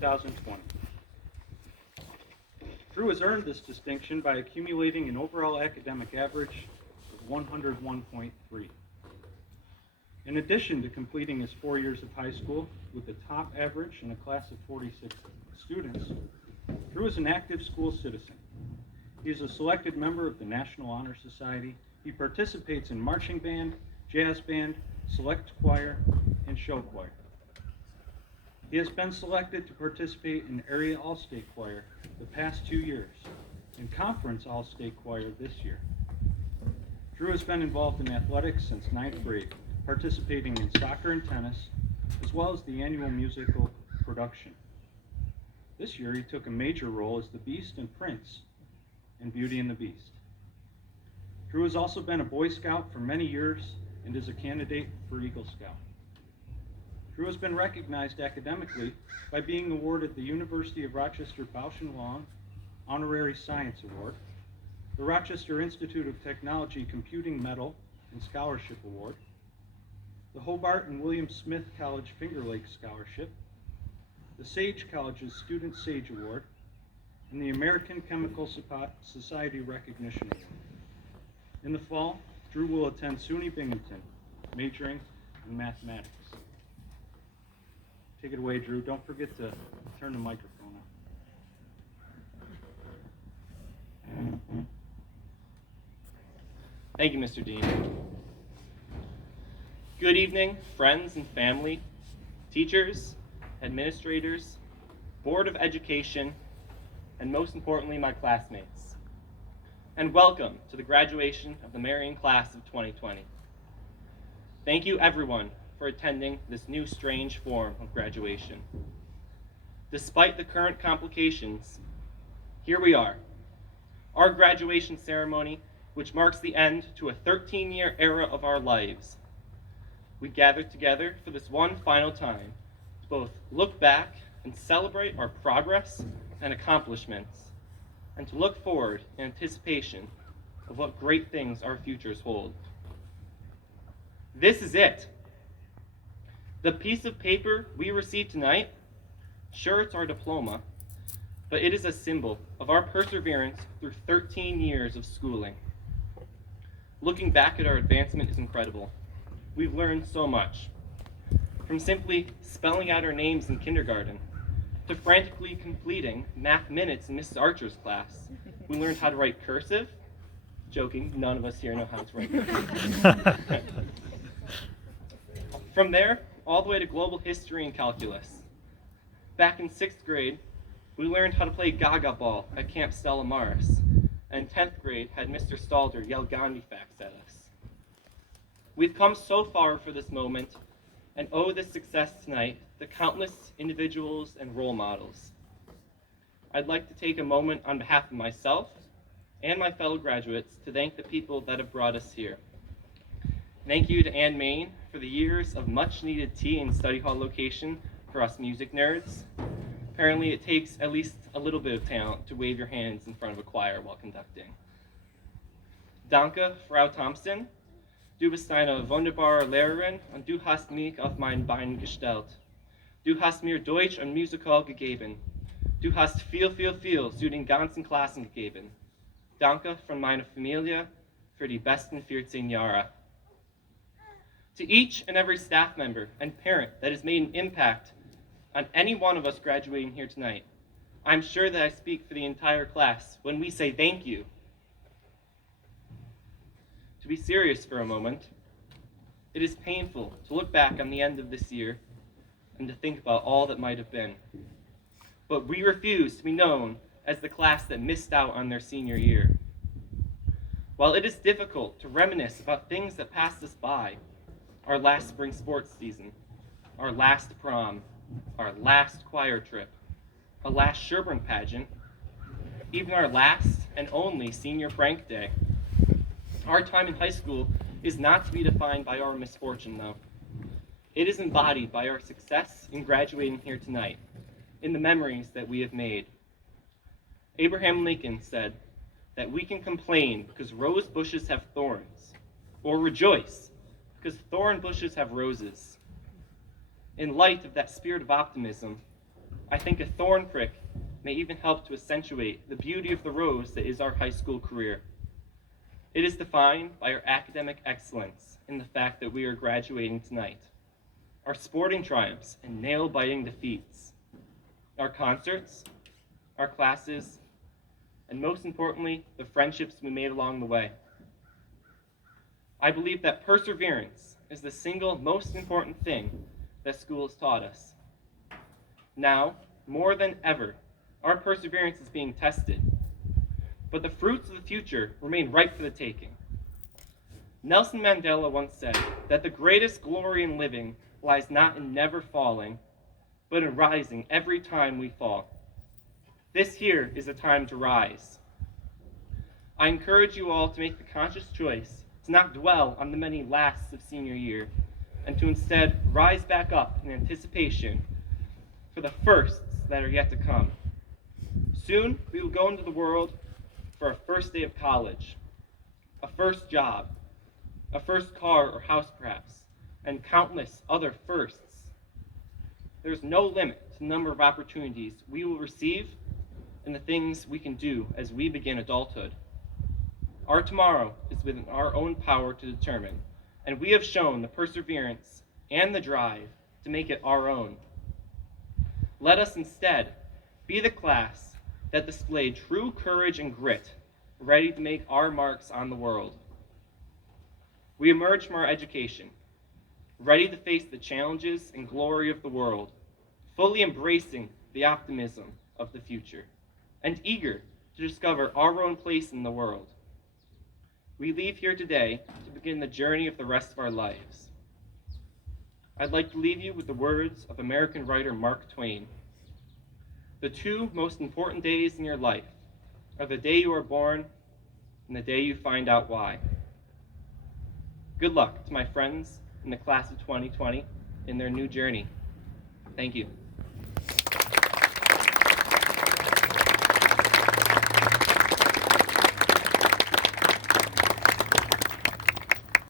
2020. Drew has earned this distinction by accumulating an overall academic average of 101.3. In addition to completing his 4 years of high school with a top average in a class of 46 students, Drew is an active school citizen. He is a selected member of the National Honor Society. He participates in marching band, jazz band, select choir, and show choir. He has been selected to participate in area all-state choir the past 2 years and conference all-state choir this year. Drew has been involved in athletics since 9th grade, participating in soccer and tennis, as well as the annual musical production. This year he took a major role as the Beast and Prince in Beauty and the Beast. Drew has also been a Boy Scout for many years and is a candidate for Eagle Scout. Drew has been recognized academically by being awarded the University of Rochester Bausch & Lomb Honorary Science Award, the Rochester Institute of Technology Computing Medal and Scholarship Award, the Hobart and William Smith College Finger Lakes Scholarship, the Sage College's Student Sage Award, and the American Chemical Society Recognition Award. In the fall, Drew will attend SUNY Binghamton, majoring in mathematics. Take it away, Drew. Don't forget to turn the microphone on. Thank you, Mr. Dean. Good evening, friends and family, teachers, administrators, Board of Education, and most importantly, my classmates. And welcome to the graduation of the Marion class of 2020. Thank you, everyone, for attending this new strange form of graduation. Despite the current complications, here we are. Our graduation ceremony, which marks the end to a 13-year era of our lives. We gathered together for this one final time to both look back and celebrate our progress and accomplishments, and to look forward in anticipation of what great things our futures hold. This is it. The piece of paper we received tonight, sure, it's our diploma, but it is a symbol of our perseverance through 13 years of schooling. Looking back at our advancement is incredible. We've learned so much. From simply spelling out our names in kindergarten, to frantically completing math minutes in Mrs. Archer's class. We learned how to write cursive. Joking, none of us here know how to write cursive. From there, all the way to global history and calculus. Back in 6th grade, we learned how to play gaga ball at Camp Stella Maris, and 10th grade had Mr. Stalder yell Gandhi facts at us. We've come so far for this moment, and owe this success tonight to countless individuals and role models. I'd like to take a moment on behalf of myself and my fellow graduates to thank the people that have brought us here. Thank you to Ann Main for the years of much needed tea and study hall location for us music nerds. Apparently it takes at least a little bit of talent to wave your hands in front of a choir while conducting. Danke, Frau Thompson. Du bist eine wunderbare Lehrerin und du hast mich auf mein Bein gestellt. Du hast mir Deutsch und Musical gegeben. Du hast viel zu den ganzen Klassen gegeben. Danke von meiner Familie für die besten 14 Jahre. To each and every staff member and parent that has made an impact on any one of us graduating here tonight, I'm sure that I speak for the entire class when we say thank you. To be serious for a moment, it is painful to look back on the end of this year and to think about all that might have been. But we refuse to be known as the class that missed out on their senior year. While it is difficult to reminisce about things that passed us by, our last spring sports season, our last prom, our last choir trip, a last Sherburne pageant, even our last and only senior prank day. Our time in high school is not to be defined by our misfortune, though. It is embodied by our success in graduating here tonight, in the memories that we have made. Abraham Lincoln said that we can complain because rose bushes have thorns, or rejoice because thorn bushes have roses. In light of that spirit of optimism, I think a thorn prick may even help to accentuate the beauty of the rose that is our high school career. It is defined by our academic excellence in the fact that we are graduating tonight, our sporting triumphs and nail-biting defeats, our concerts, our classes, and most importantly, the friendships we made along the way. I believe that perseverance is the single most important thing that school has taught us. Now, more than ever, our perseverance is being tested, but the fruits of the future remain ripe for the taking. Nelson Mandela once said that the greatest glory in living lies not in never falling, but in rising every time we fall. This here is a time to rise. I encourage you all to make the conscious choice to not dwell on the many lasts of senior year, and to instead rise back up in anticipation for the firsts that are yet to come. Soon, we will go into the world for a first day of college, a first job, a first car or house perhaps, and countless other firsts. There's no limit to the number of opportunities we will receive and the things we can do as we begin adulthood. Our tomorrow is within our own power to determine, and we have shown the perseverance and the drive to make it our own. Let us instead be the class that displayed true courage and grit, ready to make our marks on the world. We emerge from our education, ready to face the challenges and glory of the world, fully embracing the optimism of the future, and eager to discover our own place in the world. We leave here today to begin the journey of the rest of our lives. I'd like to leave you with the words of American writer Mark Twain. The two most important days in your life are the day you are born and the day you find out why. Good luck to my friends in the class of 2020 in their new journey. Thank you.